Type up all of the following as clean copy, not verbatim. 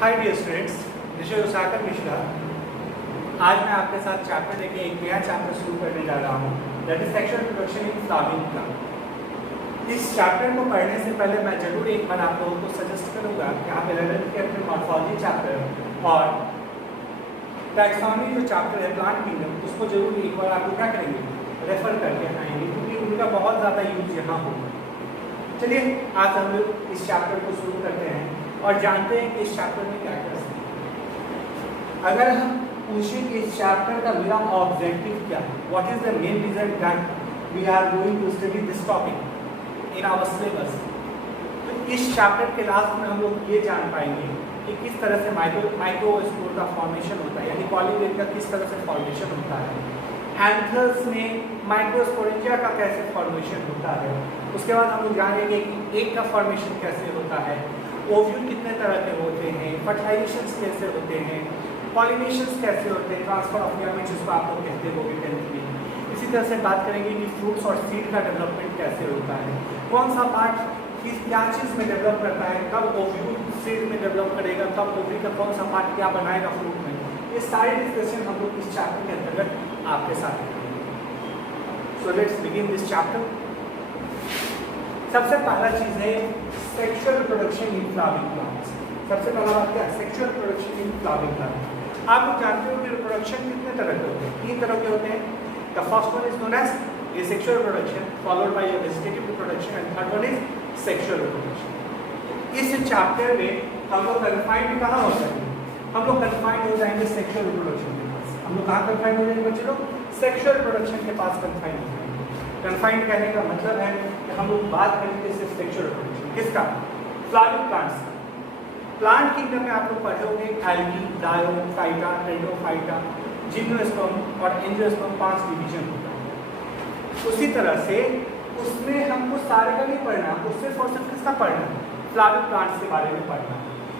Hi dear students, this is Sagar Mishra. आज मैं आपके साथ चैप्टर लेके एक नया चैप्टर शुरू करने जा रहा हूँ, that is sexual reproduction in flowering plant. इस चैप्टर को पढ़ने से पहले मैं जरूर एक बार आप लोगों को सजेस्ट करूँगा कि आप 11th के अपने मॉर्फोलॉजी चैप्टर और टैक्सोनॉमी जो चैप्टर है प्लांट किंगडम, उसको जरूर एक बार आप क्या करेंगे, रेफर करके आएंगे, क्योंकि उनका बहुत ज़्यादा यूज यहाँ होगा। चलिए आज हम लोग इस चैप्टर को शुरू करते हैं और जानते हैं कि इस चैप्टर में क्या क्या है। अगर हम पूछें कि इस चैप्टर का मेरा ऑब्जेक्टिव क्या है, what is the main reason that we are going to study this topic in our syllabus, तो इस चैप्टर के लास्ट में हम लोग ये जान पाएंगे कि किस तरह से माइक्रोस्पोर का फॉर्मेशन होता है, यानी पॉलीपेड का किस तरह से फॉर्मेशन होता है, एंथर्स में माइक्रोस्पोरेंजिया का कैसे फॉर्मेशन होता है। उसके बाद हम लोग जानेंगे कि एग का फॉर्मेशन कैसे होता है, ओव्यूल कितने तरह के होते हैं, फर्टिलाइजेशंस कैसे होते हैं, पॉलिनेशंस कैसे होते हैं, ट्रांसफर ऑफ गैमेट्स जिसको आप लोग कहते हो टेंथ में। इसी तरह से बात करेंगे कि फ्रूट्स और सीड का डेवलपमेंट कैसे होता है, कौन सा पार्ट किस क्या चीज़ में डेवलप करता है, कब ओव्यूल सीड में डेवलप करेगा, कब ओवरी का कौन सा पार्ट क्या बनाएगा फ्रूट में। ये सारे डिस्कशन हम लोग इस चैप्टर के अंतर्गत आपके साथ करेंगे। So let's begin this chapter. सबसे पहला चीज़ है sexual reproduction in flowering plants. सबसे पहला बात क्या है, sexual reproduction in flowering plant. आप लोग जानते हो कि रिप्रोडक्शन कितने तरह के होते हैं, 3 तरह के होते हैं। The first one is known as asexual reproduction, followed by vegetative reproduction, and third one is sexual reproduction. इस चैप्टर में हम लोग कन्फाइंड कहाँ हो जाएंगे, हम लोग कन्फाइंड हो जाएंगे सेक्सुअल रिप्रोडक्शन के पास। हम लोग कहाँ कन्फाइंड हो जाएंगे बच्चे लोग, सेक्सुअल रिप्रोडक्शन के पास कन्फाइंड हो जाएंगे। कन्फाइंड कहने का मतलब है कि हम लोग बात करेंगे सिर्फ सेक्सुअल रिप्रोडक्शन किसका, फ्लावरिंग प्लांट्स का। प्लांट किंगडम में आप लोग पढ़े होंगे एल्गी, डायोफाइटा, एंडोफाइटा, जिम्नोस्पर्म और एंजियोस्पर्म 5 डिवीजन होता है। उसी तरह से उसमें हमको सारे का नहीं पढ़ना, उससे और सिर्फ किसका पढ़ना, फ्लावरिंग प्लांट्स के बारे में पढ़ना।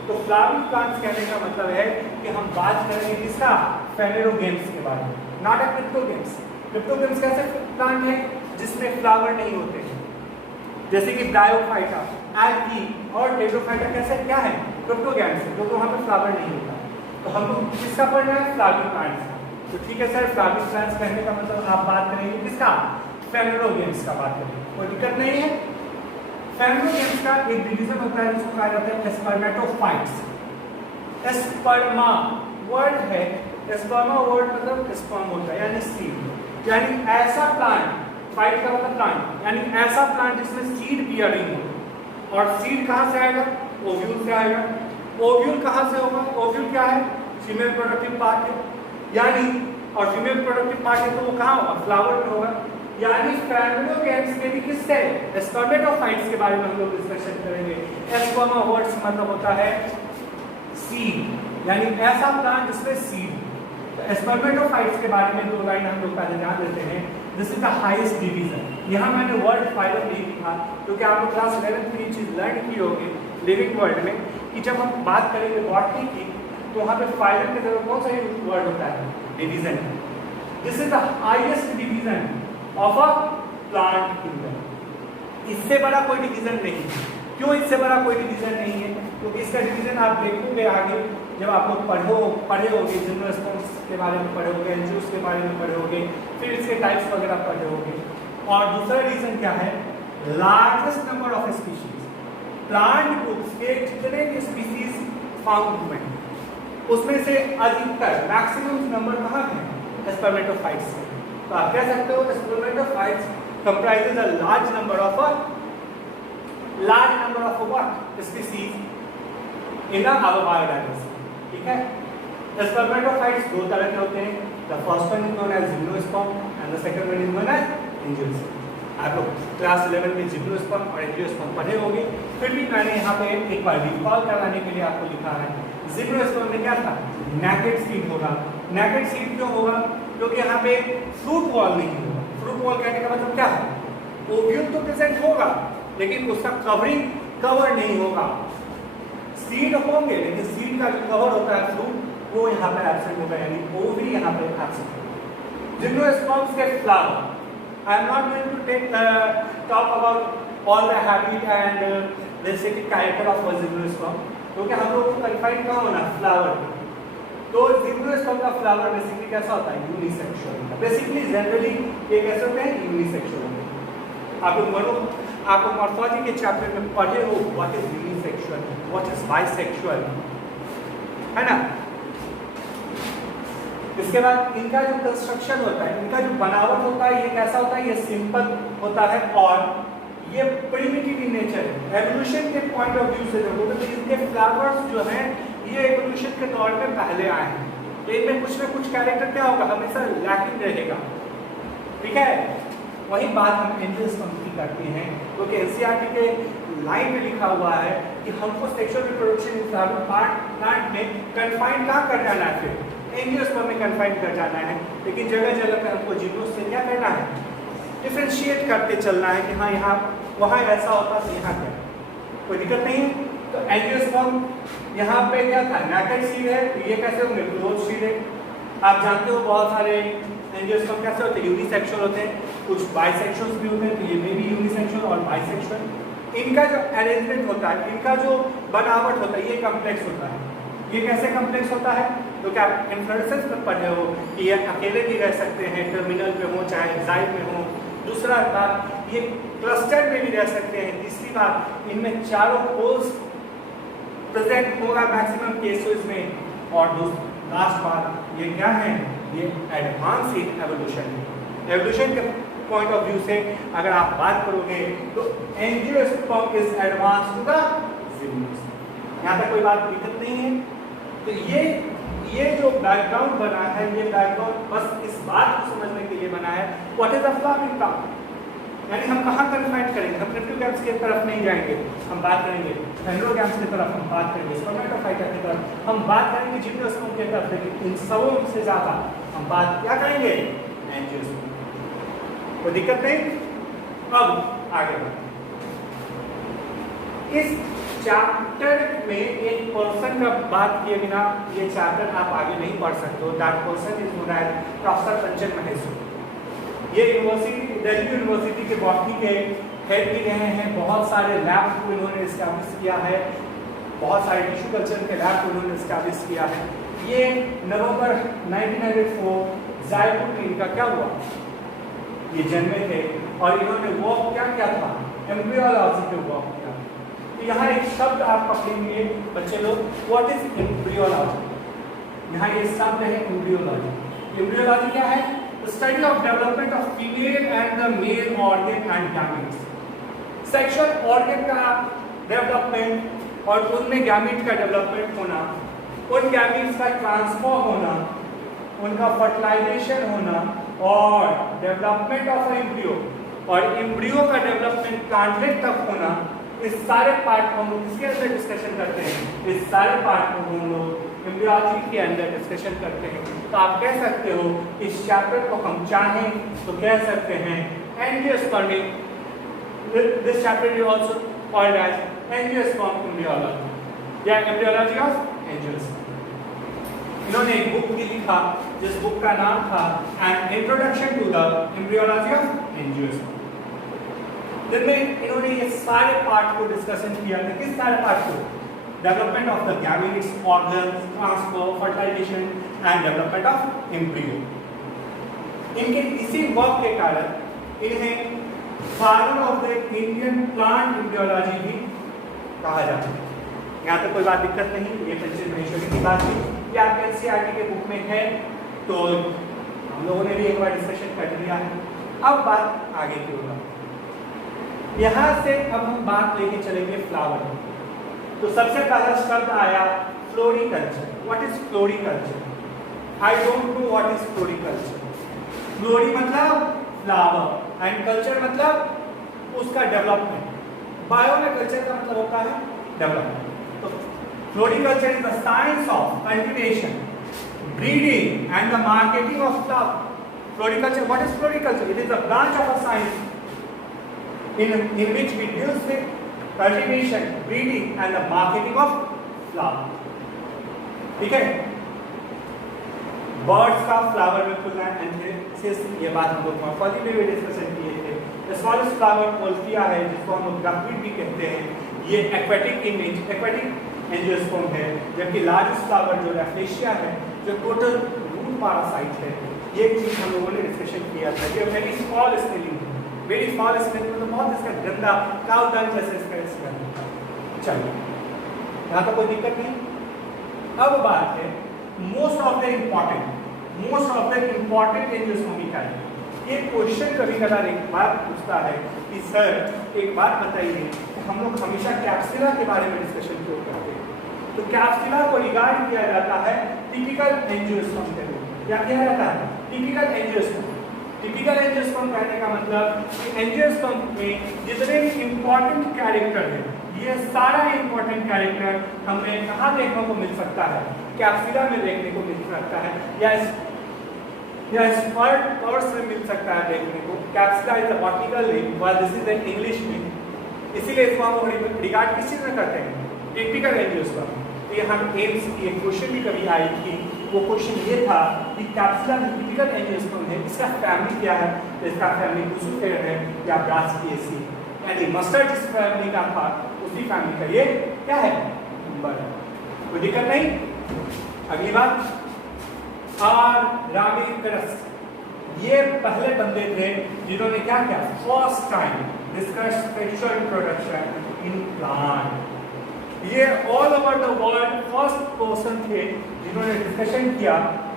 तो फ्लावरिंग प्लांट्स कहने का मतलब है कि हम बात करेंगे किसका, फेनेरोगेम्स के बारे में, नॉट अ क्रिप्टोगेम्स। क्रिप्टोगेम्स कैसे प्लांट है जिसमें फ्लावर नहीं होते हैं, जैसे कि डायोफाइटा, एल्गी और टेट्रोफाइटा कैसे क्या है, क्रिप्टोगेम्स है, क्योंकि वहाँ पे फ्लावर नहीं होता। तो हम लोग किसका पढ़ना है, फ्लावरिंग प्लांट्स का। तो ठीक है सर, फ्लावरिंग प्लांट्स कहने का मतलब आप बात करेंगे किसका, फेनेरोगेम्स का बात करेंगे, कोई दिक्कत नहीं है। फेनेरोगेम्स का एक डिवीजन होता है जिसको कहा जाता है स्पर्मेटोफाइट्स। स्पर्मा वर्ड है, स्पर्मा वर्ड मतलब स्पर्म होता है यानी सीड, यानी ऐसा प्लांट, फाइट का मतलब प्लांट, यानी ऐसा प्लांट जिसमें सीड बियरिंग हो। और सीड कहाँ से आएगा, ओव्यूल से आएगा। ओव्यूल कहाँ से होगा, ओव्यूल क्या है, फीमेल प्रोडक्टिव पार्ट है, यानी और फीमेल प्रोडक्टिव पार्ट है तो वो कहाँ होगा, फ्लावर में होगा। यानी फेनेरोगेम्स में भी किससे, स्पर्मेटोफाइट्स के बारे में हम लोग डिस्कशन करेंगे। स्पर्मा वर्ड से मतलब होता है सीड, यानी ऐसा प्लांट जिसमें सीड। स्पर्मेटोफाइट्स के बारे में 2 लाइन हम लोग पहले जान लेते हैं। This is the highest division. यहाँ मैंने वर्ड फाइलम नहीं लिखा क्योंकि आप लोग क्लास 11 में ये चीज़ लर्न की होगी लिविंग वर्ल्ड में, कि जब हम बात करेंगे बॉटनी की तो वहाँ पे फाइलम की जगह कौन सा वर्ड होता है, division. This is the highest division of a plant kingdom. इससे बड़ा कोई डिवीजन नहीं है। क्यों इससे बड़ा कोई डिवीजन नहीं है, क्योंकि इसका डिवीजन आप देखोगे आगे जब आप लोग पढ़े होगे, जिम्नोस्पर्म्स के बारे में पढ़े होगे, एंजियोस के बारे में पढ़े होगे, फिर इसके टाइप्स वगैरह पढ़े होगे। और दूसरा रीजन क्या है, largest number of species, plant groups के जितने भी स्पीशीज फाउंड हुए उसमें से अधिकतर मैक्सिमम नंबर कहाँ है, स्पर्मेटोफाइट्स है। तो आप कह सकते हो spermatophytes comprises a large number of what species in our biodiversity. ठीक है, स्पर्मेटोफाइट्स 2 तरह के होते हैं। The first one is known as gymnosperm and the second one is known as angiosperm. आप लोग क्लास 11 में जिम्नोस्पर्म और एंजियोस्पर्म पढ़े होंगे, फिर भी मैंने यहाँ पे एक बार रिकॉल कराने के लिए आपको लिखा है। जिम्नोस्पर्म में क्या था, नेकेड सीड होगा। नेकेड सीड क्यों होगा, क्योंकि यहाँ पे फ्रूट वॉल नहीं होगा। फ्रूट वॉल कहने का मतलब क्या है, ओव्यूल तो प्रेजेंट होगा लेकिन उसका कवर नहीं होगा। सीड होंगे लेकिन सीड का जो कवर होता है फ्रूट वो यहाँ पे एब्सेंट होगा, यानी ओवरी यहाँ पे एब्सेंट होगा। जिम्नोस्पर्म्स के flower, I am not going to take talk about all the habit and the character of a gymnosperm. क्योंकि हम लोगों को कन्फाइन कहाँ होना, फ्लावर। तो जिम्नोस्पर्म का फ्लावर बेसिकली कैसा होता है, यूनिसेक्सुअल। बेसिकली जनरली ये कैसे होते हैं, यूनिसेक्सुअल होते हैं। आपको मॉर्फोलॉजी के चैप्टर में पढ़े हो what is unisexual, what is bisexual, है ना। इसके बाद इनका जो कंस्ट्रक्शन होता है, इनका जो बनावट होता है, ये कैसा होता है, ये सिंपल होता है और ये प्रिमिटिव इन नेचर है। एवोल्यूशन के पॉइंट ऑफ व्यू से देखो तो इनके फ्लावर्स जो हैं ये एवोल्यूशन के दौर में पहले आए हैं, तो इनमें कुछ ना कुछ कैरेक्टर क्या होगा, हमेशा लैकिंग रहेगा, ठीक है। वही बात हम एंजियोस्पर्म की करते हैं, क्योंकि एनसीईआरटी के लाइन में लिखा हुआ है कि हमको सेक्सुअल रिप्रोडक्शन इन प्लांट में कन्फाइन कहाँ कर जाना है, फिर एंजियोस्पर्म में कन्फाइन कर जाना है। लेकिन जगह जगह पे हमको जिम्नोस से क्या करना है, डिफ्रेंशिएट करते चलना है कि हाँ यहाँ वहाँ ऐसा होता तो यहाँ क्या, कोई दिक्कत नहीं है। तो एंजियोस्पर्म यहाँ पे क्या था, नैकेड सीड है, तो ये कैसे होंगे, क्लोज सीड है। आप जानते हो बहुत सारे एंजियोस्पर्म कैसे होते हैं, यूनिसेक्सुअल होते हैं, कुछ बाइसेक्सुअल भी होते हैं, तो ये में भी यूनिसेक्सुअल और बाइसेक्सुअल। इनका जो अरेंजमेंट होता है, इनका जो बनावट होता है, ये कम्प्लेक्स होता है। ये कैसे कम्प्लेक्स होता है, तो क्या आप इन्फ्लोरेसेंस में पढ़े हो कि ये अकेले भी रह सकते हैं, टर्मिनल पे हो चाहे एक्साइल में हो। दूसरा बात, ये क्लस्टर में भी रह सकते हैं। तीसरी बात, इनमें चारों पोल्स प्रेजेंट होगा मैक्सिमम केसेस में। और लास्ट बात, ये क्या है, ये एडवांस इन एवोल्यूशन है। एवोल्यूशन के पॉइंट ऑफ व्यू से अगर आप बात करोगे तो angiosperm is advance to the gymnosperm. यहाँ तक कोई बात दिक्कत नहीं है। तो ये जो बैकग्राउंड बना है, ये बैकग्राउंड बस इस बात को समझने के लिए बना है what is the flowering plant, यानी हम कहाँ कन्फाइन करेंगे, हम क्रिप्टोगैम्स की तरफ नहीं जाएंगे, हम बात करेंगे एंड्रोगैम्स की तरफ, हम बात करेंगे स्पर्मेटोफाइटा की तरफ, हम बात करेंगे जिम्नोस्पर्म की तरफ। लेकिन इन सबों से ज्यादा हम बात क्या करेंगे, एंजियोस्पर्म। कोई दिक्कत नहीं। अब आगे बढ़ते, इस चैप्टर में एक पर्सन का बात किए बिना ये चैप्टर आप आगे नहीं पढ़ सकते हो। That person is known as professor Kanchan Maheshwari. ये यूनिवर्सिटी, दिल्ली यूनिवर्सिटी के बॉटनी के हेड भी रहे हैं। बहुत सारे लैब को इन्होंने इस्टेब्लिश किया है, बहुत सारे टिश्यू कल्चर के लैब को इन्होंने इस्टेब्लिश किया है। ये नवंबर 1994 जायपुर में इनका क्या हुआ, ये जन्मे थे और इन्होंने वर्क क्या किया था, एम्ब्रियोलॉजी पे वर्क किया। तो यहाँ एक शब्द आप पकड़ेंगे बच्चे लोग, व्हाट इज एम्ब्रियोलॉजी। यहाँ ये शब्द है एम्ब्रियोलॉजी। एम्ब्रियोलॉजी क्या है, study of development of female and the male organ and gametes. Sexual organ का डेवलपमेंट और उनमें गैमेट का डेवलपमेंट होना, उन गैमेट्स का ट्रांसफर होना, उनका फर्टिलाइजेशन होना और डेवलपमेंट ऑफ एम्ब्रियो और एम्ब्रियो का डेवलपमेंट प्लांटलेट तक होना, इस सारे पार्ट को हम लोग किसके अंदर डिस्कशन करते हैं, इस सारे पार्ट को हम लोग एम्ब्रियोलॉजी के अंदर डिस्कशन करते हैं। तो आप कह सकते हो इस चैप्टर को हम चाहें तो कह सकते हैं angiosperm, this chapter is also called as angiosperm embryology या एम्ब्रियोलॉजी ऑफ एंजियोस्पर्म। इन्होंने एक बुक भी लिखा जिस बुक का नाम था an introduction to the embryology of angiosperm. जिनमें इन्होंने ये सारे पार्ट को डिस्कशन किया था। किस सारे पार्ट को, development of the gametes, organs, transfer, fertilization and development of embryo. इनके इसी वर्क के कारण इन्हें father of the Indian plant embryology भी कहा जाता है। यहाँ तक कोई बात दिक्कत नहीं, ये कंचन महेश्वरी की बात थी, ये आपके एनसीईआरटी के बुक में है, तो हम लोगों ने भी एक बार डिस्कशन कर लिया है। अब बात आगे की होगा, यहाँ से अब हम बात लेके चलेंगे फ्लावर। तो सबसे पहला शब्द आया floriculture. What is floriculture, I don't know what is floriculture. Flori मतलब फ्लावर एंड कल्चर मतलब उसका डेवलपमेंट। बायो में कल्चर का मतलब होता है डेवलपमेंट। तो floriculture is the science of cultivation, breeding and the marketing of flower. Floriculture, what is floriculture, it is a branch of a science in which we deal with cultivation, breeding and the marketing of flower. ठीक है, birds का flower में खुलना antithesis, ये बात हम लोग morphology में भी डिस्कशन किए थे। स्मॉलेस्ट फ्लावर ओल्फिया है जिसको हम लोग ग्राफिड भी कहते हैं। ये एक्वेटिक इमेज, एक्वेटिक एंजियोस्पर्म है, जबकि लार्जेस्ट फ्लावर जो रैफलेशिया है, जो टोटल रूट पैरासाइट है। ये चीज हम लोगों ने डिस्कशन किया था। ये very small scaling, very small scaling मतलब बहुत इसका गंदा काउ डंग जैसे इसका चलिए यहाँ तो कोई दिक्कत नहीं। अब बात है most of the important angiosperm का है। ये क्वेश्चन कभी कभार एक बात पूछता है कि सर एक बात बताइए, हम लोग हमेशा कैप्सुला के बारे में डिस्कशन क्यों करते हैं? तो कैप्सुला को रिगार्ड किया जाता है टिपिकल एंजियोस्पर्म के रूप में। क्या किया जाता है? Typical angiosperm. टिपिकल एंजियोस्पर्म कहने का मतलब कि एंजियोस्पर्म में जितने भी इम्पोर्टेंट कैरेक्टर हैं, ये सारा इम्पोर्टेंट कैरेक्टर हमें कहाँ देखने को मिल सकता है? कैप्सुला में देखने को मिल सकता है या स्पर्म में मिल सकता है देखने को। Capsula is a botanical name while this is an English name, इसीलिए इसको हम रिगार्ड किस चीज में करते हैं? Typical angiosperm. तो यहाँ एम्स की एक क्वेश्चन भी कभी आई थी, वो क्वेश्चन ये था कि कैप्सुला में टिपिकल एंजियोस्पर्म है, इसका फैमिली क्या है? तो इसका फैमिली बुसुफेर है या ब्रासिकेसी, यानी मस्टर्ड जिस फैमिली का था उसी फैमिली का ये क्या है? नंबर है। कोई दिक्कत नहीं। अगली बात, आर रामिकरस, ये पहले बंदे थे जिन्होंने क्या किया? First time discuss sexual reproduction in plant. ये all over the world first person थे जिन्होंने डिस्कशन किया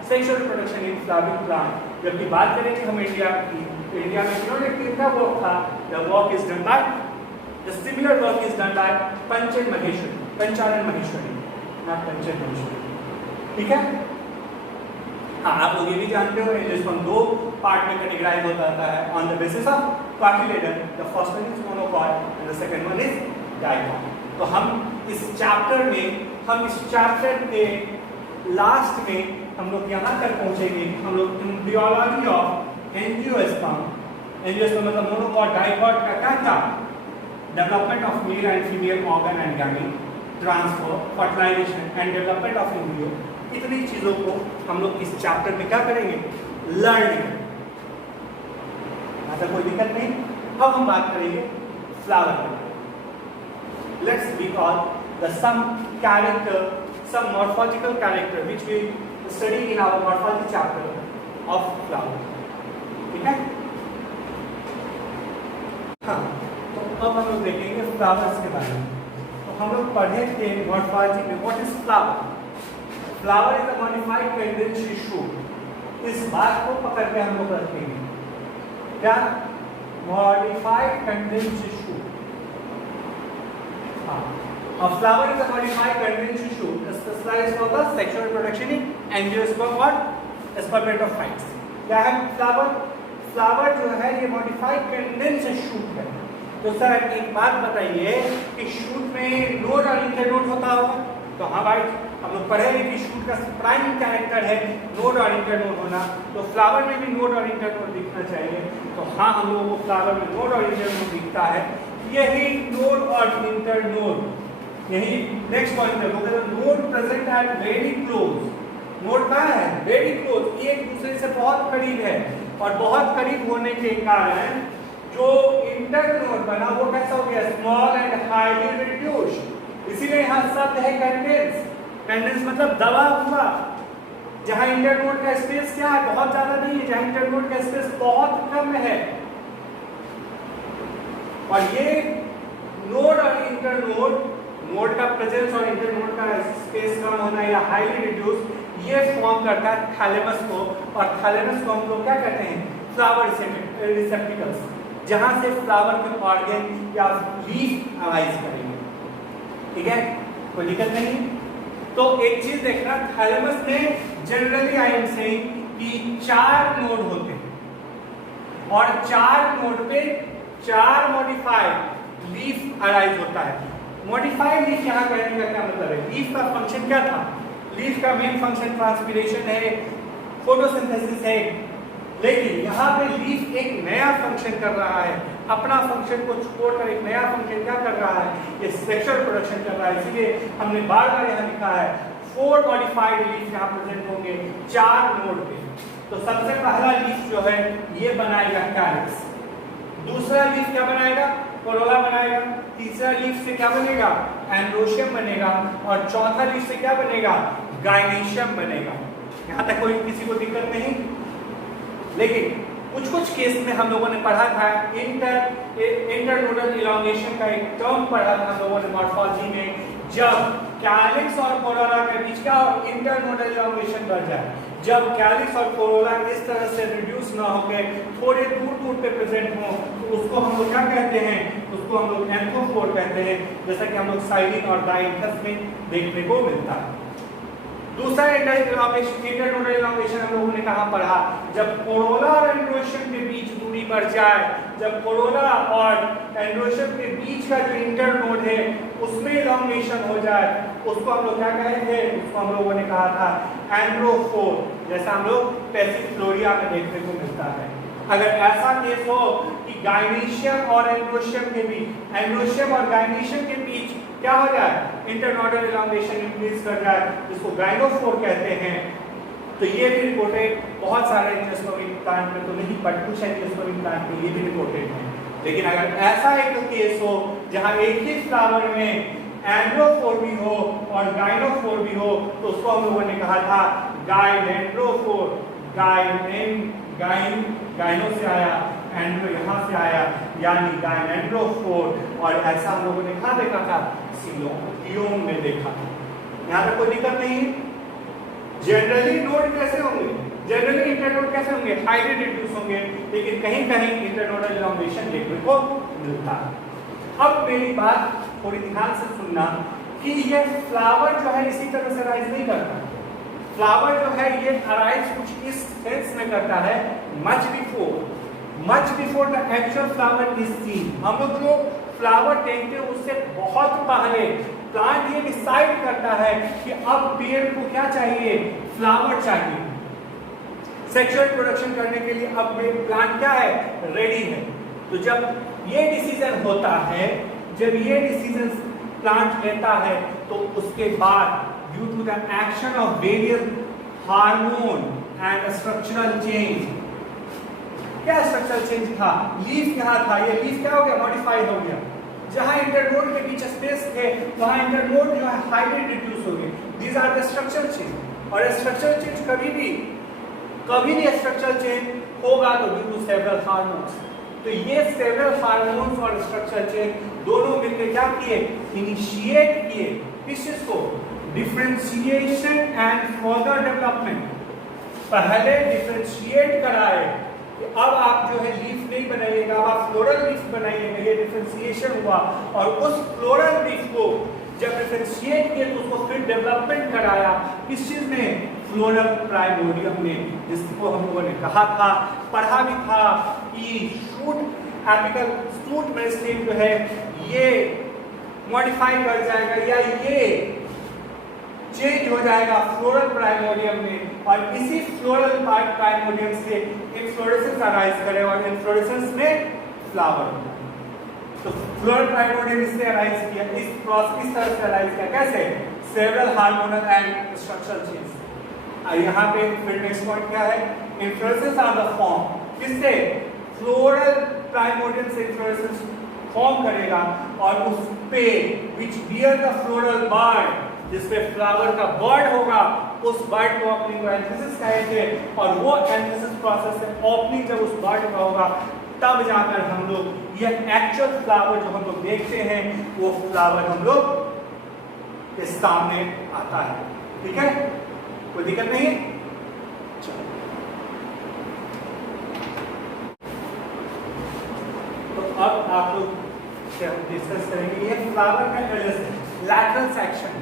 sexual reproduction in flowering plant. जबकि बात करेंगे हम इंडिया की, तो इंडिया में जिन्होंने कितना वर्क था? The work is done by the similar work is done by Panchan Maheshwari, not Panchan Maheshwari. ठीक है? हाँ, आप लोग ये भी जानते हो एंजियोस्पर्म दो पार्ट में कैटेगराइज होता है on the basis of cotyledon. The first one is monocot and the second one is dicot. तो हम इस चैप्टर के लास्ट में हम लोग यहाँ तक पहुँचेंगे। हम लोग एम्ब्रियोलॉजी ऑफ एंजियोस्पर्म मतलब मोनोकॉट डाइकॉट का क्या था? Development of male and female organ and gamete, transfer, fertilization and development of embryo. इतनी चीजों को हम लोग इस चैप्टर में क्या करेंगे? लर्निंग। ऐसा कोई दिक्कत नहीं। अब हम बात करेंगे flower. Let's recall the some morphological character which we study in our morphology chapter of flower. ठीक है? हाँ, तो अब हम लोग देखेंगे फ्लावर्स के बारे में। तो हम लोग पढ़े थे मॉर्फोलॉजी में what is flower. Flower is a modified tendency shoot. इस बात को पकड़ के हम लोग रखेंगे क्या? Modified tendency shoot. A flower is a modified tendency shoot specialized for the sexual reproduction in angiosperm or spermatophytes। क्या है फ्लावर? फ्लावर जो है ये मॉडिफाइड टेंडेंसी शूट है। तो सर एक बात बताइए कि शूट में नोड और इंटरनोड होता होगा? तो हाँ भाई, हम लोग पढ़े हैं कि शूट का प्राइम कैरेक्टर है नोड और इंटरनोड होना। तो फ्लावर में भी नोड और इंटरनोड दिखना चाहिए। तो हाँ, हम लोगों को फ्लावर में नोड और इंटरनोड दिखता है। यही नोड और इंटरनोड, यही नेक्स्ट पॉइंट है। Node present at very close. Node कहाँ है? वेरी क्लोज, एक दूसरे से बहुत करीब है। और बहुत करीब होने के कारण जो इंटरनोड बना वो कैसा हो गया? Small and highly reduced. इसीलिए यहाँ शब्द है कंडेंस। कंडेंस मतलब दबा हुआ। जहाँ इंटरनोड का स्पेस क्या है? बहुत ज्यादा नहीं है। जहाँ इंटरनोड का स्पेस बहुत कम है। और ये नोड और इंटरनोड, नोड का प्रेजेंस और इंटरनोड का स्पेस कम होना या हाईली रिड्यूस, ये फॉर्म करता है थैलेमस को। और थैलेमस को हम लोग क्या कहते हैं? फ्लावर रिसेप्टिकल्स, जहां से फ्लावर के ऑर्गन या लीफ अराइज करेंगे। ठीक है? कोई दिक्कत नहीं। तो एक चीज देखना, थैलेमस में जनरली आई एम सेइंग कि 4 नोड होते हैं और 4 नोड पे 4 मॉडिफाइड लीफ अराइज होता है। मॉडिफाइड लीफ यहाँ कहने का क्या मतलब है? लीफ का फंक्शन क्या था? लीफ का मेन फंक्शन ट्रांसपिरेशन है, फोटोसिंथेसिस है। लेकिन यहाँ पे लीफ एक नया फंक्शन कर रहा है। अपना फंक्शन को छोड़कर एक नया फंक्शन क्या कर रहा है? ये सेक्सुअल प्रोडक्शन कर रहा है। इसलिए हमने बार बार यहाँ लिखा है 4 मॉडिफाइड लीफ यहाँ प्रेजेंट होंगे 4 नोड पे। तो सबसे पहला लीफ जो है ये बनाएगा कैरिक्स। दूसरा लीफ क्या बनाएगा? कोरोला बनाएगा, तीसरा लीफ से क्या बनेगा, एंड्रोशियम बनेगा, और चौथा लीफ से क्या बनेगा, गायनीशियम बनेगा। यहाँ तक कोई किसी को दिक्कत नहीं। लेकिन कुछ केस में हम लोगों ने पढ़ा था इंटरनोडल इलॉन्गेशन का एक टर्म पढ़ा था हम लोगों ने मॉर्फोलॉजी में, जब कैलिक्स और कोरोला के बीच क्या इंटरनोडल इलॉन्गेशन बढ़ जाए, जब कैलिक्स और कोरोला इस तरह से रिड्यूस ना होकर थोड़े दूर पे प्रेजेंट हो, तो उसको हम लोग क्या कहते हैं, उसको हम लोग एंथ्रोफोर कहते हैं, जैसा कि हम लोग साइलिन और डाइंथस में देखने को मिलता है। दूसरा इंटरनोडल इलॉन्गेशन हम लोगों ने कहाँ पढ़ा, जब कोरोला और एंड्रोशियम के बीच दूरी बढ़ जाए, जब कोरोला और एंड्रोशियम के बीच का जो इंटरनोड है उसमें इलॉन्गेशन हो जाए, उसको हम लोग क्या कहेंगे, उसको हम लोगों ने कहा था एंड्रोफोर, जैसा हम लोग पैसिफ्लोरिया में देखने को मिलता है। अगर ऐसा केस हो कि गायनीशियम और एंड्रोशियम के बीच, एंड्रोशियम और गायनीशियम के बीच क्या हो जाए, इंटरनोडल इलॉन्गेशन इंक्रीज कर जाए, जिसको गायनोफोर कहते हैं, तो ये भी रिपोर्टेड बहुत सारे एंजियोस्पर्मिक प्लांट में तो नहीं, बट कुछ एंजियोस्पर्मिक प्लांट में ये भी रिपोर्टेड है। लेकिन अगर ऐसा एक केस हो जहां एक ही फ्लावर में एंड्रोफोर भी हो और गायनोफोर भी हो, तो उसको हम लोगों ने कहा था गायनेंड्रोफोर। गायनो से आया, एंड्रो यहाँ से आया, यानी गायनेंड्रोफोर। और ऐसा हम लोगों ने कहा देखा था, सिलोपियम में देखा था। यहाँ पे कोई दिक्कत नहीं है। जनरली नोड कैसे होंगे, जनरली इंटरनोड कैसे होंगे, हाईली रिड्यूस होंगे, लेकिन कहीं कहीं इंटरनोडल इलॉन्गेशन देखने को मिलता है। अब मेरी बात थोड़ी ध्यान से सुनना कि ये फ्लावर जो है इसी तरह से राइज नहीं करता। फ्लावर जो है ये अराइज कुछ इस सेंस में करता है, much before the actual flower is seen. हम लोग जो फ्लावर देखते हैं उससे बहुत पहले प्लांट ये डिसाइड करता है कि अब पेड़ को क्या चाहिए, फ्लावर चाहिए। सेक्सुअल प्रोडक्शन करने के लिए अब प्लांट क्या है, रेडी है। तो जब ये डिसीजन होता है, जब ये डिसीजन प्लांट लेता है, तो उसके बाद due to the action of various hormone and structural change, क्या स्ट्रक्चरल चेंज था, लीफ यहाँ था, ये लीफ क्या हो गया, मॉडिफाई हो गया। जहां इंटरनोड के बीच स्पेस थे वहां इंटरनोड जो है हाईली रिड्यूस हो गए। These are the structural change. और स्ट्रक्चरल चेंज कभी भी स्ट्रक्चरल चेंज होगा तो ड्यू टू सेवरल हार्मोन्स। तो ये सेवरल हार्मोन्स और स्ट्रक्चरल चेंज दोनों मिलकर क्या किए, इनिशिएट किए किस चीज को, डिफरेंशिएशन एंड फर्दर डेवलपमेंट। पहले डिफरेंशिएट कराए कि अब आप जो है लीफ नहीं बनाइएगा, अब आप फ्लोरल लीफ बनाइएगा, ये डिफरेंशिएशन हुआ। और उस फ्लोरल लीफ को जब डिफरेंशिएट किए तो उसको फिर डेवलपमेंट कराया किस चीज में, फ्लोरल प्राइमोडियम में, जिसको हम लोगों ने कहा था, पढ़ा भी था कि शूट एपिकल शूट मेरिस्टेम जो है ये मॉडिफाई कर जाएगा या ये चेंज हो जाएगा फ्लोरल प्राइमोडियम में, और इसी फ्लोरल प्राइमोडियम से इन्फ्लोरेसेंस अराइज करे और इन्फ्लोरेसेंस में फ्लावर। तो फ्लोरल प्राइमोडियम इससे अराइज किया, इस प्रोसेस इस तरह से अराइज किया, कैसे, several hormonal and structural change. यहाँ पे फिर नेक्स्ट पॉइंट क्या है, इन्फ्लोरेसेंस आर द फॉर्म, किससे, फ्लोरल प्राइमोडियम से इन्फ्लोरेसेंस फॉर्म करेगा और उस पे विच बियर द फ्लोरल बर्ड, जिसपे फ्लावर का बर्ड होगा, उस बर्ड को ओपनिंग को एंथीसिस कहेंगे। और वो एंथीसिस प्रोसेस से ओपनिंग जब उस बर्ड का होगा तब जाकर हम लोग ये एक्चुअल फ्लावर जो हम लोग देखते हैं वो फ्लावर हम लोग के सामने आता है। ठीक है, कोई दिक्कत नहीं है। चलो, तो अब आप लोग डिस्कस करेंगे ये फ्लावर का एलिस लैटरल सेक्शन।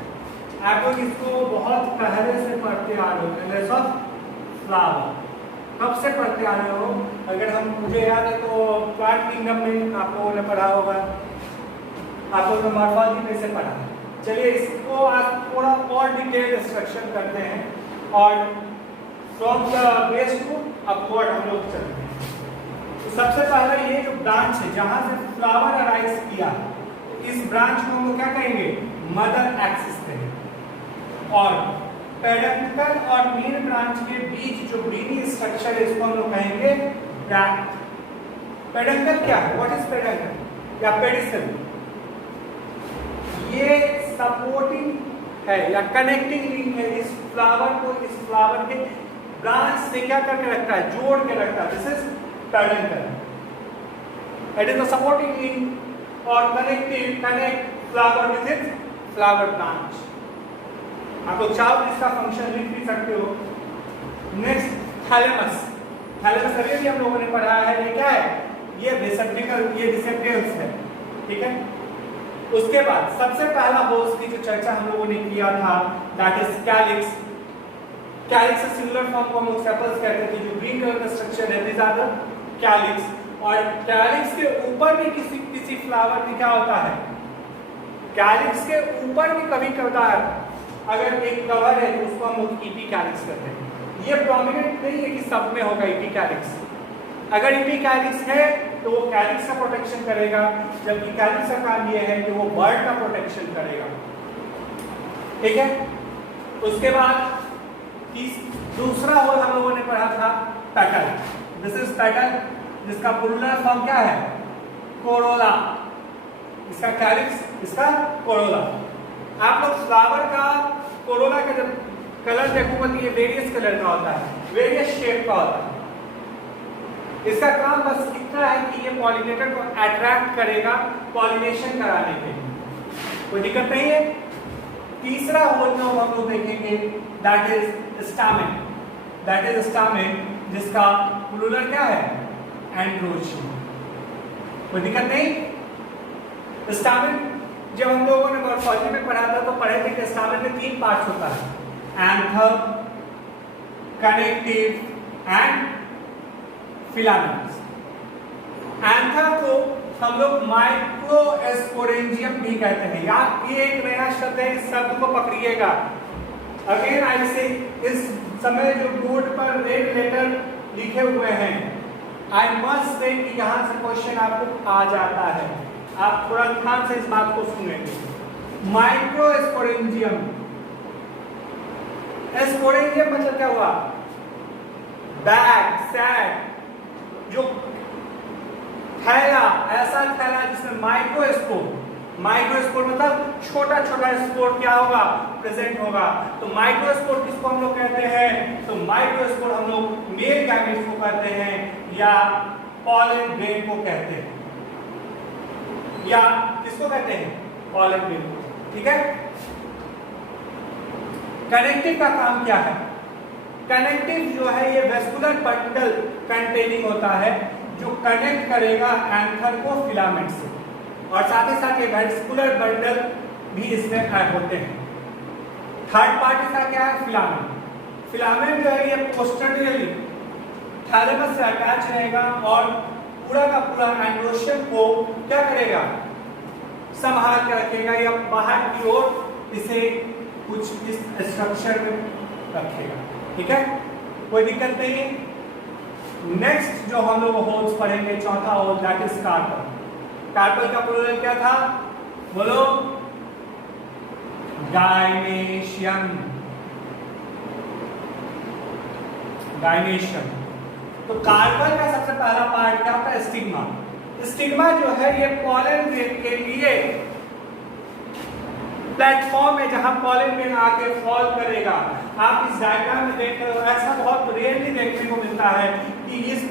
आप लोग इसको बहुत पहले से पढ़ते आ रहे हो, एलिस ऑफ फ्लावर कब से पढ़ते आ रहे हो, अगर हम मुझे याद है तो प्लांट किंगडम में आप लोगों ने पढ़ा होगा, आप लोगों ने मॉर्फोलॉजी में से पढ़ा। चलिए इसको आज थोड़ा और डिटेल इंस्ट्रक्शन करते हैं और from the base to upward हम लोग चलते हैं। तो सबसे पहले ये जो ब्रांच है जहां से फ्लावर अराइज किया, इस ब्रांच को हम लोग क्या कहेंगे, मदर एक्सिस कहेंगे। और पेडंकल और मेन ब्रांच के बीच जो ब्रीनी स्ट्रक्चर है इसको हम लोग कहेंगे ब्रैक्ट। पेडंकल क्या है, व्हाट इज पेडंकल, या पेडिसल, ये सपोर्टिंग है या कनेक्टिंग लिंक है, इस फ्लावर को इस फ्लावर के ब्रांच से क्या करके रखता है, जोड़ के रखता है। This is peduncle, it is the supporting link और connect flower with its flower branch. आप लोग चाहो तो इसका फंक्शन लिख भी सकते हो। नेक्स्ट थैलेमस, थैलेमस अभी भी हम लोगों ने पढ़ा है, ये क्या है, ये रिसेप्टिकल, ये रिसेप्टर्स है, ठीक है। उसके बाद सबसे पहला होस्ट की जो चर्चा हम लोगों ने किया था, दैट इज कैलिक्स। कैलिक्स से सिमिलर फॉर्म को हम लोग सेपल्स कहते थे, जो ग्रीन कलर का स्ट्रक्चर है, दिस आर द कैलिक्स। और कैलिक्स के ऊपर भी किसी फ्लावर में क्या होता है, कैलिक्स के ऊपर भी कभी कभार अगर एक कवर है तो उसको हम लोग ईपी कैलिक्स कहते हैं। ये प्रोमिनेंट नहीं है कि सब में होगा ईपी कैलिक्स। अगर ईपी कैलिक्स है तो वो कैलिक्स का प्रोटेक्शन करेगा, जबकि कैलिक्स का काम ये है कि वो बर्ड का प्रोटेक्शन करेगा, ठीक है। उसके बाद दूसरा होल हम लोगों ने पढ़ा था पेटल। दिस इज पेटल, जिसका प्लूरल फॉर्म क्या है, कोरोला। इसका कैलिक्स, इसका कोरोला। आप लोग फ्लावर का कोरोला का जब कलर देखोगे तो ये वेरियस कलर का होता है, वेरियस शेप का होता है। इसका काम बस इतना है कि ये पॉलिनेटर को अट्रैक्ट करेगा पॉलिनेशन कराने के लिए, कोई दिक्कत नहीं है। तीसरा होल जो हम लोग देखेंगे that is stamen, that is stamen, जिसका प्लूरल क्या है, एंड्रोचियम, कोई दिक्कत नहीं। स्टामेन जब हम लोगों ने मॉर्फोलॉजी में पढ़ा था तो पढ़े थे कि स्टामेन में 3 पार्ट्स होता है, anther, connective and filaments. Anther को हम लोग माइक्रोस्पोरेंजियम भी कहते हैं। यार ये एक नया शब्द है, इस शब्द को पकड़िएगा। अगेन आई से, इस समय जो बोर्ड पर रेड लेटर लिखे हुए हैं, आई मस्ट से कि यहाँ से क्वेश्चन आपको आ जाता है, आप थोड़ा ध्यान से इस बात को सुनेंगे। माइक्रोस्पोरेंजियम, स्पोरेंजियम मतलब क्या हुआ, बैग, सैक, जो थैला, ऐसा थैला जिसमें माइक्रोस्पोर, माइक्रोस्पोर मतलब छोटा छोटा स्पोर क्या होगा, प्रेजेंट होगा। तो माइक्रोस्पोर किसको हम लोग कहते हैं, तो माइक्रोस्पोर हम लोग मेल गैमेट्स को कहते हैं या पॉलन ग्रेन को कहते हैं, या किसको कहते हैं, पॉलन ग्रेन को, ठीक है। कनेक्टिव का काम क्या है, कनेक्टिव जो है ये वेस्कुलर बंडल कंटेनिंग होता है, जो कनेक्ट करेगा एंथर को फिलामेंट से, और साथ ही साथ ये वेस्कुलर बंडल भी इसमें ऐड होते हैं। थर्ड पार्ट इसका क्या है, फिलामेंट। फिलामेंट जो है ये पोस्टेरियरली थैलेमस से अटैच रहेगा और पूरा का पूरा एंड्रोशियम को क्या करेगा, संभाल के रखेगा या बाहर की ओर इसे कुछ इस स्ट्रक्चर में रखेगा, ठीक है, कोई दिक्कत नहीं है। नेक्स्ट जो हम लोग होल्स पढ़ेंगे, चौथा whorl that is carpel. Carpel का प्लूरल क्या था, बोलो, गायनेशियम, गायनेशियम। तो कार्पल का सबसे पहला पार्ट क्या होता है, स्टिग्मा। स्टिग्मा जो है ये पॉलन ग्रेन के लिए प्लेटफॉर्म है जहां पॉलन ग्रेन आके फॉल करेगा। आप इस डायग्राम में देख रहे हो, ऐसा बहुत रेयरली देखने को मिलता है कि इस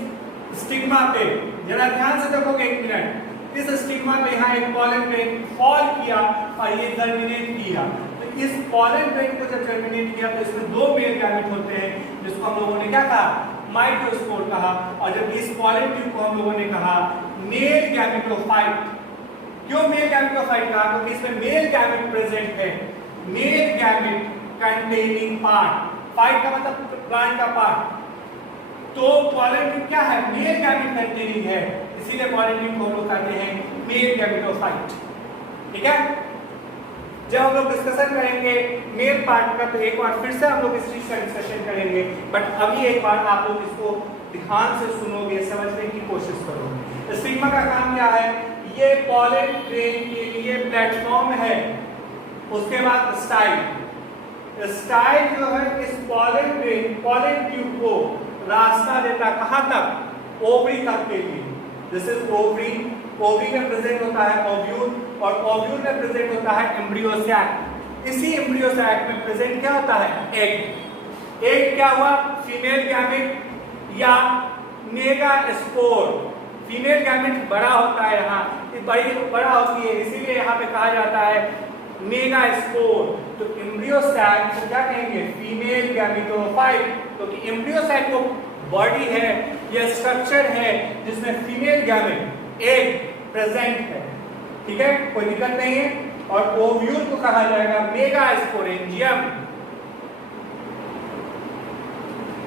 स्टिग्मा पे, जरा ध्यान से देखोगे एक मिनट, इस स्टिग्मा पे यहाँ एक पॉलन ग्रेन फॉल किया और ये जर्मिनेट किया। तो इस पॉलन ग्रेन को जब जर्मिनेट किया तो इसमें 2 मेल गैमेट होते हैं, जिसको हम लोगों ने क्या कहा, माइक्रोस्पोर कहा। और जब इस पॉलन ट्यूब को हम लोगों ने कहा मेल गैमेटोफाइट। क्यों मेल गैमेटोफाइट कहा, क्योंकि इसमें मेल गैमेट प्रेजेंट है, male gamete containing part, fight का मतलब प्लांट का पार्ट। तो पॉलन ट्यूब क्या है, मेल गैमेट कंटेनिंग है, इसीलिए पॉलन ट्यूब को हम लोग कहते हैं मेल गैमेटोफाइट, ठीक है। जब हम लोग डिस्कशन करेंगे मेल पार्ट का तो एक बार फिर से हम लोग इस चीज का डिस्कशन करेंगे, बट अभी एक बार आप लोग इसको ध्यान से सुनोगे, समझने की कोशिश करोगे। स्टिग्मा का काम क्या है, ये पॉलन ग्रेन के लिए प्लेटफॉर्म है। उसके बाद स्टाइल, स्टाइल जो है इस पॉलन ग्रेन, पॉलन ट्यूब को रास्ता देता कहां तक, ओवरी तक के लिए। दिस इज ओवरी, ओवरी में प्रेजेंट होता है ओव्यूल, और ओव्यूल में प्रेजेंट होता है एम्ब्रियो सैक। इसी एम्ब्रियो सैक में प्रेजेंट क्या होता है? एग। एग क्या हुआ? फीमेल गैमेट या मेगा स्पोर। फीमेल गैमेट बड़ा होता है, यहाँ बड़ा होती है, इसीलिए यहाँ पे कहा जाता है मेगा स्पोर। तो एम्ब्रियो सैक को क्या कहेंगे? Female gametophyte. क्योंकि एम्ब्रियो सैक वो बॉडी है या स्ट्रक्चर है जिसमें फीमेल गैमेट एग प्रेजेंट है। ठीक है, कोई दिक्कत नहीं है। और ओव्यूल को कहा जाएगा मेगा स्पोरेंजियम।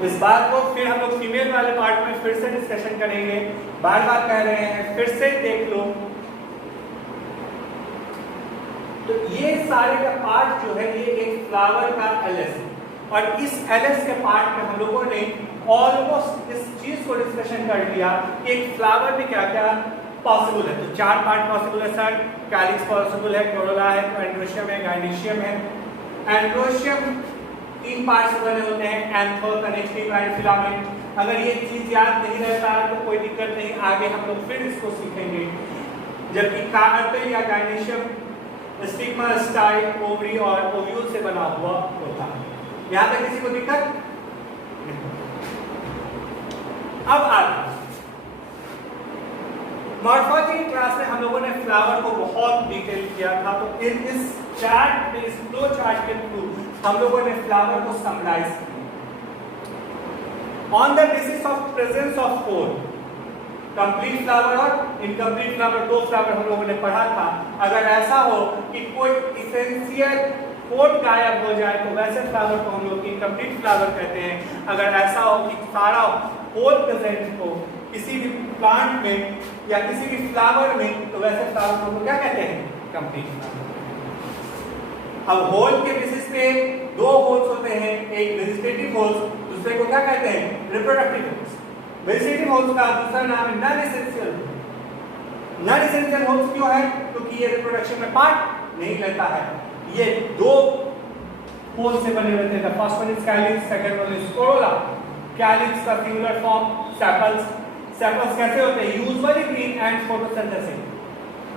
इस बात को फिर हम लोग फीमेल वाले पार्ट में फिर से डिस्कशन करेंगे। बार बार कह रहे हैं, फिर से देख लो। तो ये सारे का पार्ट जो है ये एक फ्लावर का एलएस है, और इस एलएस के पार्ट में हम लोगों ने ऑलमोस्ट इस चीज को डिस्कशन कर लिया कि एक फ्लावर में क्या क्या पॉसिबल है। तो 4 पार्ट पॉसिबल है सर। कैलिक्स पॉसिबल है, कोरोला है, एंड्रोशियम है, गाइनेशियम है। एंड्रोशियम 3 पार्ट से बने होते हैं, एंथो, कनेक्टिव एंड फिलामेंट। अगर ये चीज याद नहीं रहता तो कोई दिक्कत नहीं, आगे हम लोग फिर इसको सीखेंगे। जबकि कार्पेल या गाइनेशियम स्टिग्मा, स्टाइल, ओवरी और ओव्यूल से बना हुआ होता है। यहाँ तक किसी को दिक्कत? अब आगे मॉर्फोलॉजी क्लास में हम लोगों ने फ्लावर को बहुत डिटेल किया था। तो इस चार्ट में, इस फ्लो चार्ट के थ्रू हम लोगों ने फ्लावर को समराइज किया on the basis of presence of 4 complete flower और इनकम्प्लीट फ्लावर। 2 फ्लावर हम लोगों ने पढ़ा था। अगर ऐसा हो कि कोई इसेंशियल कोड गायब हो जाए तो वैसे फ्लावर को हम लोग इनकम्प्लीट फ्लावर कहते हैं। अगर ऐसा हो कि सारा होल प्रेजेंट हो किसी भी प्लांट में या किसी भी फ्लावर में तो वैसे फ्लावर को क्या कहते हैं? Complete flower. अब होल के बेसिस पे 2 होल्स होते हैं, एक वेजिटेटिव होल्स, दूसरे को क्या कहते हैं? Reproductive holes. वेजिटेटिव होल्स का दूसरा नाम है non essential. Non essential holes क्यों है? क्योंकि ये रिप्रोडक्शन में पार्ट नहीं लेता है। ये 2 होल्स से बने रहते हैं। First one is calyx, second one is Corolla. Calyx का सिंगुलर फॉर्म सेपल्स। सेपल्स कैसे होते हैं? Usually green and photosynthesis.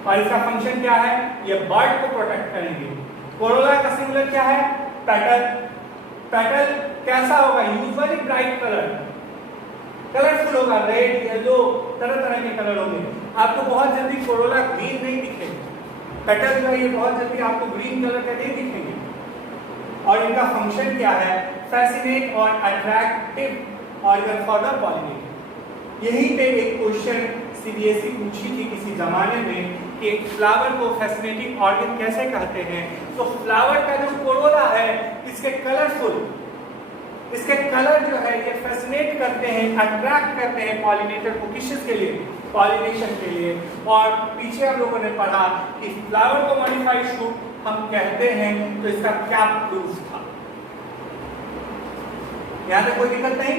और इसका फंक्शन क्या है? ये बर्ड को प्रोटेक्ट करेंगे। कोरोला का सिंगुलर क्या है? पेटल। पेटल कैसा होगा? यूजुअली ब्राइट कलर, कलरफुल होगा, रेड, येलो, तरह तरह के कलर होंगे। आपको बहुत जल्दी कोरोला ग्रीन नहीं दिखेगा। पेटल जो है ये बहुत जल्दी आपको ग्रीन कलर का नहीं दिखेंगे। और इनका फंक्शन क्या है? फैसिनेट और attractive organ for the pollinator. यहीं पे एक क्वेश्चन सीबीएसई पूछी थी किसी जमाने में कि एक फ्लावर को फैसिनेटिंग ऑर्गन कैसे कहते हैं। तो फ्लावर का जो कोरोला है इसके कलरफुल, इसके कलर जो है ये फैसिनेट करते हैं, अट्रैक्ट करते हैं पॉलिनेटर को। किस चीज के लिए? पॉलिनेशन के लिए। और पीछे हम लोगों ने पढ़ा कि फ्लावर को मॉडिफाइड शूट हम कहते हैं, तो इसका क्या प्रूफ था? यहां तक कोई दिक्कत नहीं।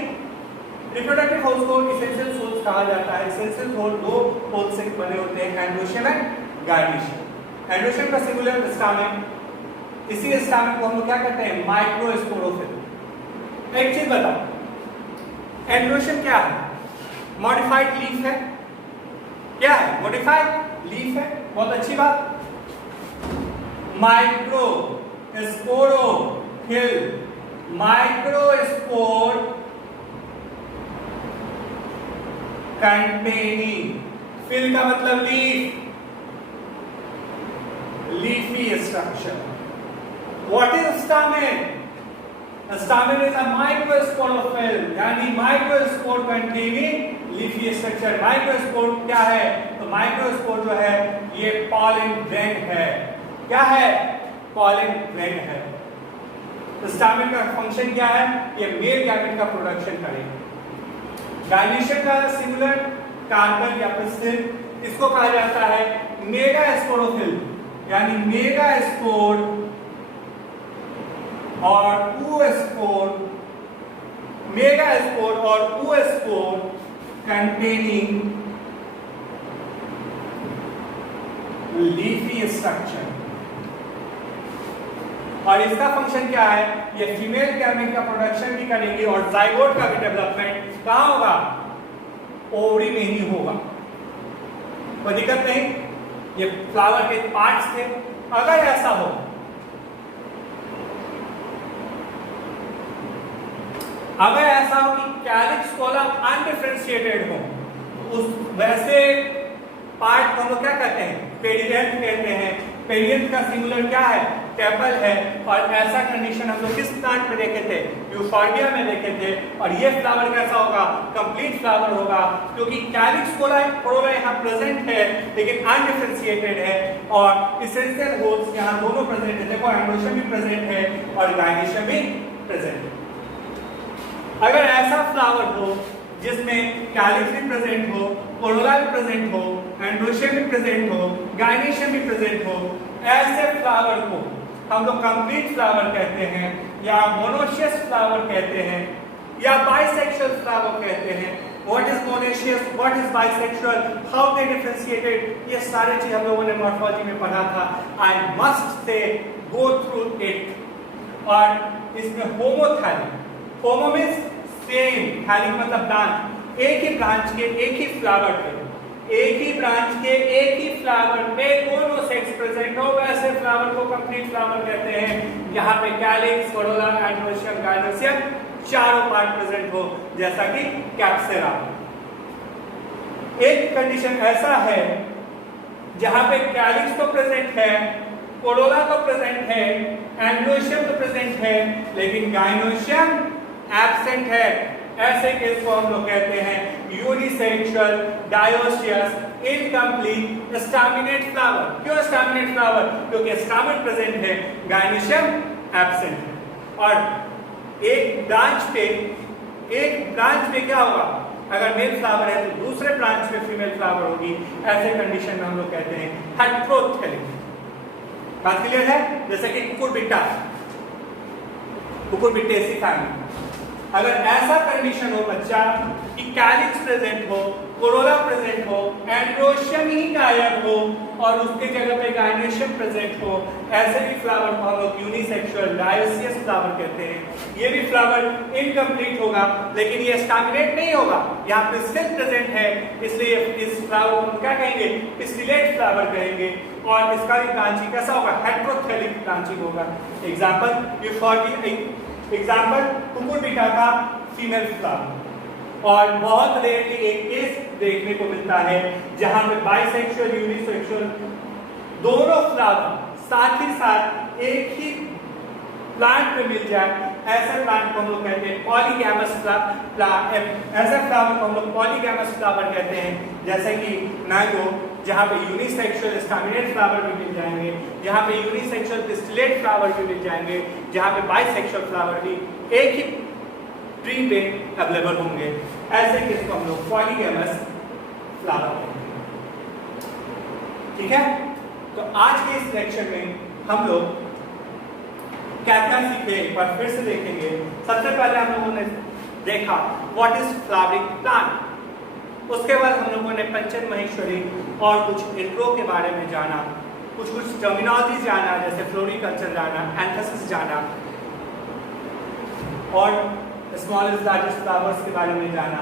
रिप्रोडक्टिव होल्स को इसेंशियल होल्स कहा जाता है। इसेंशियल होल 2 होल्स से बने होते हैं, एंड्रोशियम एंड गाइनेशियम। एंड्रोशियम का सिंगुलर स्टामेन। इसी स्टामेन को हम लोग क्या कहते हैं? माइक्रोस्पोरोफिल। एक चीज बताओ, एंड्रोशियम क्या है? मॉडिफाइड लीफ है। क्या है? मॉडिफाइड लीफ है। बहुत अच्छी बात। माइक्रोस्पोरोफिल, माइक्रोस्पोर कंटेनिंग, फिल का मतलब leaf, leafy structure. What is stamen? Stamen is a microsporophyll, यानी microspore containing leafy structure. Microspore क्या है? तो माइक्रोस्पोर जो है ये पॉलन ग्रेन है। क्या है? पॉलन ग्रेन है। स्टामेन का फंक्शन क्या है? ये मेल गैमेट का प्रोडक्शन करेगा। गाइनेशियम का सिंगुलर कार्बन या पिस्टिल, इसको कहा जाता है मेगा स्पोरोफिल, यानी मेगा स्पोर और oospore, मेगा स्पोर और oospore कंटेनिंग लीफी स्ट्रक्चर। और इसका फंक्शन क्या है? ये फीमेल गैमेट का प्रोडक्शन भी करेंगे और जाइगोट का भी डेवलपमेंट कहां होगा? ओवरी में ही होगा। कोई दिक्कत नहीं, ये फ्लावर के पार्ट्स थे। अगर ऐसा हो कि कैलिक्स कॉलम अनडिफरेंशिएटेड हो, उस वैसे पार्ट को हम लोग क्या कहते हैं, पेरियंथ कहते हैं। पेरियंथ का सिंगुलर क्या है, टेपल है। और ऐसा कंडीशन हम लोग किस प्लांट में देखे थे, यूफॉर्बिया में देखे थे। और ये फ्लावर कैसा होगा, कंप्लीट फ्लावर होगा, क्योंकि कैलिक्स कोरोला यहाँ प्रेजेंट है लेकिन अनडिफरेंशिएटेड है। और एसेंशियल होल्स यहाँ दोनों प्रेजेंट है, देखो एंडोशियम भी प्रेजेंट है और गायनेशियम भी प्रेजेंट है। अगर ऐसा फ्लावर हो जिसमें कैलिक्स भी प्रेजेंट हो, कोरोला भी प्रेजेंट हो, एंडोशियम भी प्रेजेंट हो, गायनेशियम भी प्रेजेंट हो, ऐसे फ्लावर को हम लोग कंप्लीट फ्लावर कहते हैं, या मोनोशियस फ्लावर कहते हैं, या बाइसेक्सुअल फ्लावर कहते हैं। What is monoecious, what is bisexual, how they differentiated, ये सारी चीज हम लोगों ने मॉर्फोलॉजी में पढ़ा था। I must say go through it. और इसमें होमोथैलिक, होमो मींस सेम, थैलिक मतलब ब्रांच, एक ही ब्रांच के एक ही फ्लावर पे, एक ही ब्रांच के एक ही फ्लावर पे दोनों सेक्स प्रेजेंट हो, वैसे फ्लावर को कंप्लीट फ्लावर कहते हैं। यहाँ पे कैलिक्स, कोरोला, एंडोशियम, गायनेशियम चारों पार्ट प्रेजेंट हो, जैसा कि कैप्सेरा। एक कंडीशन ऐसा है जहां पे कैलिक्स तो प्रेजेंट है, कोरोला तो प्रेजेंट है, एंडोशियम तो प्रेजेंट है, लेकिन गायनेशियम एब्सेंट है। ऐसे केस को हम लोग कहते हैं unisexual, dioecious, incomplete staminate flower. क्यों स्टैमिनेट फ्लावर, क्योंकि स्टैमिन प्रेजेंट है, गायनेशियम एब्सेंट है। और एक ब्रांच पे क्या होगा, अगर मेल फ्लावर है तो दूसरे ब्रांच में फीमेल फ्लावर होगी। ऐसे कंडीशन में हम लोग कहते हैं हेटेरोथैलिक। बात क्लियर है? जैसे कि कुकुरबिटेसी फैमिली, अगर ऐसा कंडीशन हो बच्चा कि कैलिक्स प्रेजेंट हो, कोरोला प्रेजेंट हो, एंडोशियम ही गायब हो और उसके जगह पे गायनेशियम प्रेजेंट हो, ऐसे भी फ्लावर को हम लोग यूनिसेक्सुअल डायोसियस फ्लावर कहते हैं। ये भी फ्लावर इनकम्प्लीट होगा, लेकिन ये स्टैमिनेट नहीं होगा, यहाँ पे स्टिल प्रेजेंट है, इसलिए इस फ्लावर को हम क्या कहेंगे, पिस्टिलेट फ्लावर कहेंगे। और इसका भी ब्रांचिंग कैसा होगा, हेटेरोथैलिक ब्रांचिंग होगा। एग्जाम्पल कुकुरबिटा का फीमेल फ्लावर। और बहुत रेयरली एक केस देखने को मिलता है जहां पे बाइसेक्सुअल, यूनिसेक्सुअल दोनों फ्लावर साथ ही साथ एक ही प्लांट में मिल जाए। ऐसे प्लांट को हम लोग कहते हैं पॉलीगैमस फ्लावर। ऐसे फ्लावर को हम लोग पॉलीगैमस फ्लावर कहते हैं, जैसे कि मैंगो, जहाँ पे यूनिसेक्सुअल स्टैमिनेट फ्लावर भी मिल जाएंगे, जहाँ पे यूनिसेक्सुअल पिस्टिलेट फ्लावर भी मिल जाएंगे, जहाँ पे बाइसेक्सुअल फ्लावर भी एक ही ट्री पे अवेलेबल होंगे। ऐसे केस को हम लोग पॉलीगैमस फ्लावर कहते हैं। ठीक है, तो आज के इस लेक्चर में हम लोग क्या क्या सीखे एक बार फिर से देखेंगे। सबसे पहले हम लोगों ने देखा व्हाट इज फ्लावरिंग प्लांट, उसके बाद हम लोगों ने पंचन महेश्वरी और कुछ इंट्रो के बारे में जाना, कुछ टर्मिनोलॉजी जाना, जैसे फ्लोरिकल्चर जाना, एंथसिस जाना, और स्मॉलेस्ट लार्जेस्ट फ्लावर्स के बारे में जाना,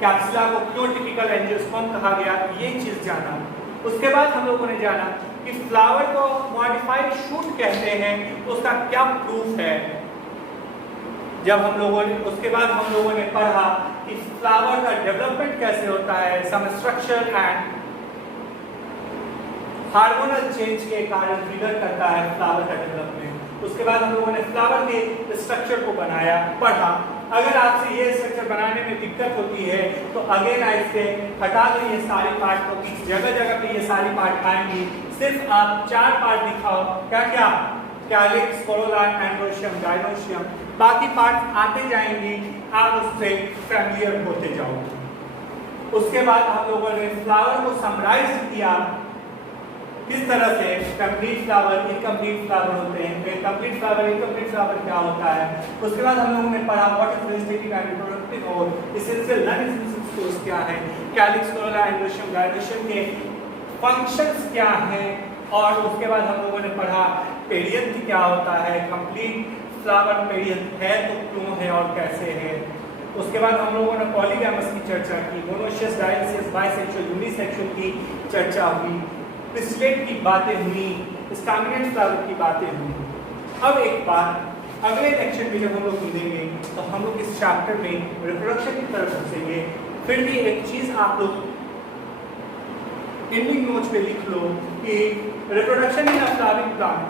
कैप्सुला को क्यों टिपिकल एंजियोस्पर्म कहा गया, ये चीज जाना। उसके बाद हम लोगों ने जाना कि फ्लावर को मॉडिफाइड शूट कहते हैं, तो उसका क्या प्रूफ है। जब हम लोगों ने उसके बाद हम लोगों ने पढ़ा कि फ्लावर का डेवलपमेंट कैसे होता है, some structure and hormonal change के कारण ट्रिगर करता है फ्लावर का डेवलपमेंट। उसके बाद हम लोगों ने फ्लावर के स्ट्रक्चर को बनाया, पढ़ा। अगर आपसे ये स्ट्रक्चर बनाने में दिक्कत होती है तो अगेन इससे हटा दो ये सारी पार्ट को, कि जगह जगह पे ये सारी पार्ट आएंगी, सिर्फ आप 4 पार्ट दिखाओ, क्या क्या, कैलिक्स, कोरोला, एंडोशियम, गायनेशियम, बाकी पार्ट आते जाएंगी, आप उससे फैमिलियर होते जाओगे। उसके बाद हम लोगों ने फ्लावर को समराइज किया, किस तरह से कंप्लीट फ्लावर, इनकम्प्लीट फ्लावर होते हैं, कंप्लीट फ्लावर, इनकम्प्लीट फ्लावर क्या होता है। उसके बाद हम लोगों ने पढ़ा what is vegetative and reproductive और एसेंशियल नॉन एसेंशियल स्टेज क्या है, कैलिक्स, कोरोला, एंडोशियम, गायनेशियम के फंक्शंस क्या हैं। और उसके बाद हम लोगों ने पढ़ा पेरियंथ क्या होता है, कंप्लीट फ्लावर पेरियंथ है तो क्यों है और कैसे है। उसके बाद हम लोगों ने पॉलीगैमस की चर्चा की, मोनोशियस, डायोसियस, बाइसेक्सुअल, यूनिसेक्सुअल की चर्चा हुई, पिस्लेट की बातें हुई, स्टैमिनेट फ्लावर की बातें हुई। अब एक बात अगले लेक्चर में जब हम लोग मिलेंगे तो हम लोग इस चैप्टर में रिप्रोडक्शन की तरफ घुसेंगे। फिर भी एक चीज आप लोग एंडिंग नोट्स पे लिख लो कि reproduction in a flowering plant,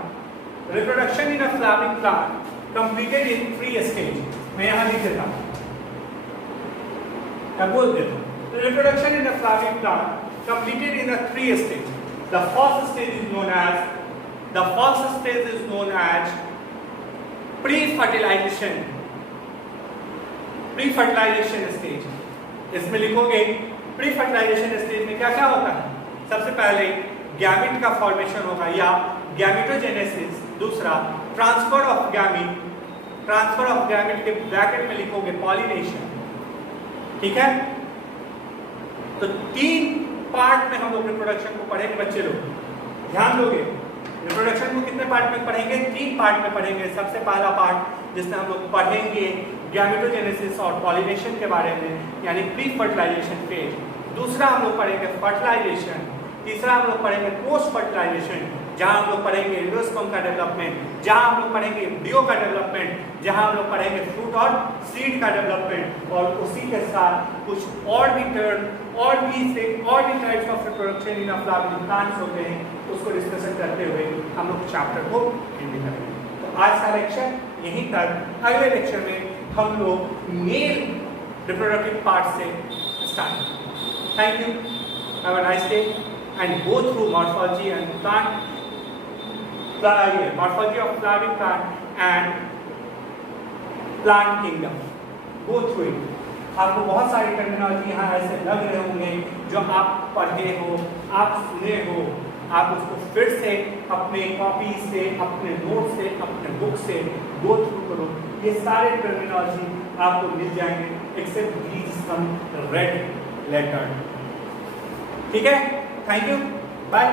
reproduction in a flowering plant completed in 3 stage. मैं यहाँ लिख देता हूँ, मैं बोल देता हूँ, reproduction in a flowering plant completed in a 3 stage. The first stage is known as pre-fertilization, pre-fertilization stage. इसमें लिखोगे प्री-फर्टिलाइजेशन स्टेज में क्या क्या होता है। सबसे पहले गैमेट का फॉर्मेशन होगा या गैमेटोजेनेसिस। दूसरा transfer of gamete, transfer of gamete के ब्रैकेट में लिखोगे पॉलिनेशन। ठीक है, तो 3 पार्ट में हम लोग रिप्रोडक्शन को पढ़ेंगे। बच्चे लोग ध्यान दोगे, रिप्रोडक्शन को कितने पार्ट में पढ़ेंगे? 3 पार्ट में पढ़ेंगे। सबसे पहला पार्ट जिसमें हम लोग पढ़ेंगे गैमेटोजेनेसिस और पॉलिनेशन के बारे में, यानी प्री फर्टिलाइजेशन फेज। दूसरा हम लोग पढ़ेंगे फर्टिलाइजेशन। तीसरा हम लोग पढ़ेंगे पोस्ट फर्टिलाइजेशन, जहां हम लोग पढ़ेंगे एंडोस्पर्म का डेवलपमेंट, जहां हम लोग पढ़ेंगे एम्ब्रियो का डेवलपमेंट, जहां हम लोग पढ़ेंगे फ्रूट और सीड का डेवलपमेंट। और उसी के साथ कुछ और भी टर्म और भी types of reproduction in flowering plants होते हैं, उसको डिस्कशन करते हुए हम लोग चैप्टर को एंड करेंगे। तो आज का लेक्चर यहीं तक। अगले लेक्चर में हम लोग मेल रिप्रोडक्टिव पार्ट से start. Thank you, have a nice day and go through morphology and morphology of flowering plant and plant kingdom. Go through it. आपको बहुत सारी टर्मिनोलॉजी यहाँ ऐसे लग रहे होंगे जो आप पढ़े हो, आप सुने हो। आप उसको फिर से अपने कॉपी से, अपने नोट से, अपने बुक से गो थ्रू करो। ये सारे टर्मिनोलॉजी आपको मिल जाएंगे except these some red letter. ठीक है, थैंक यू, बाय।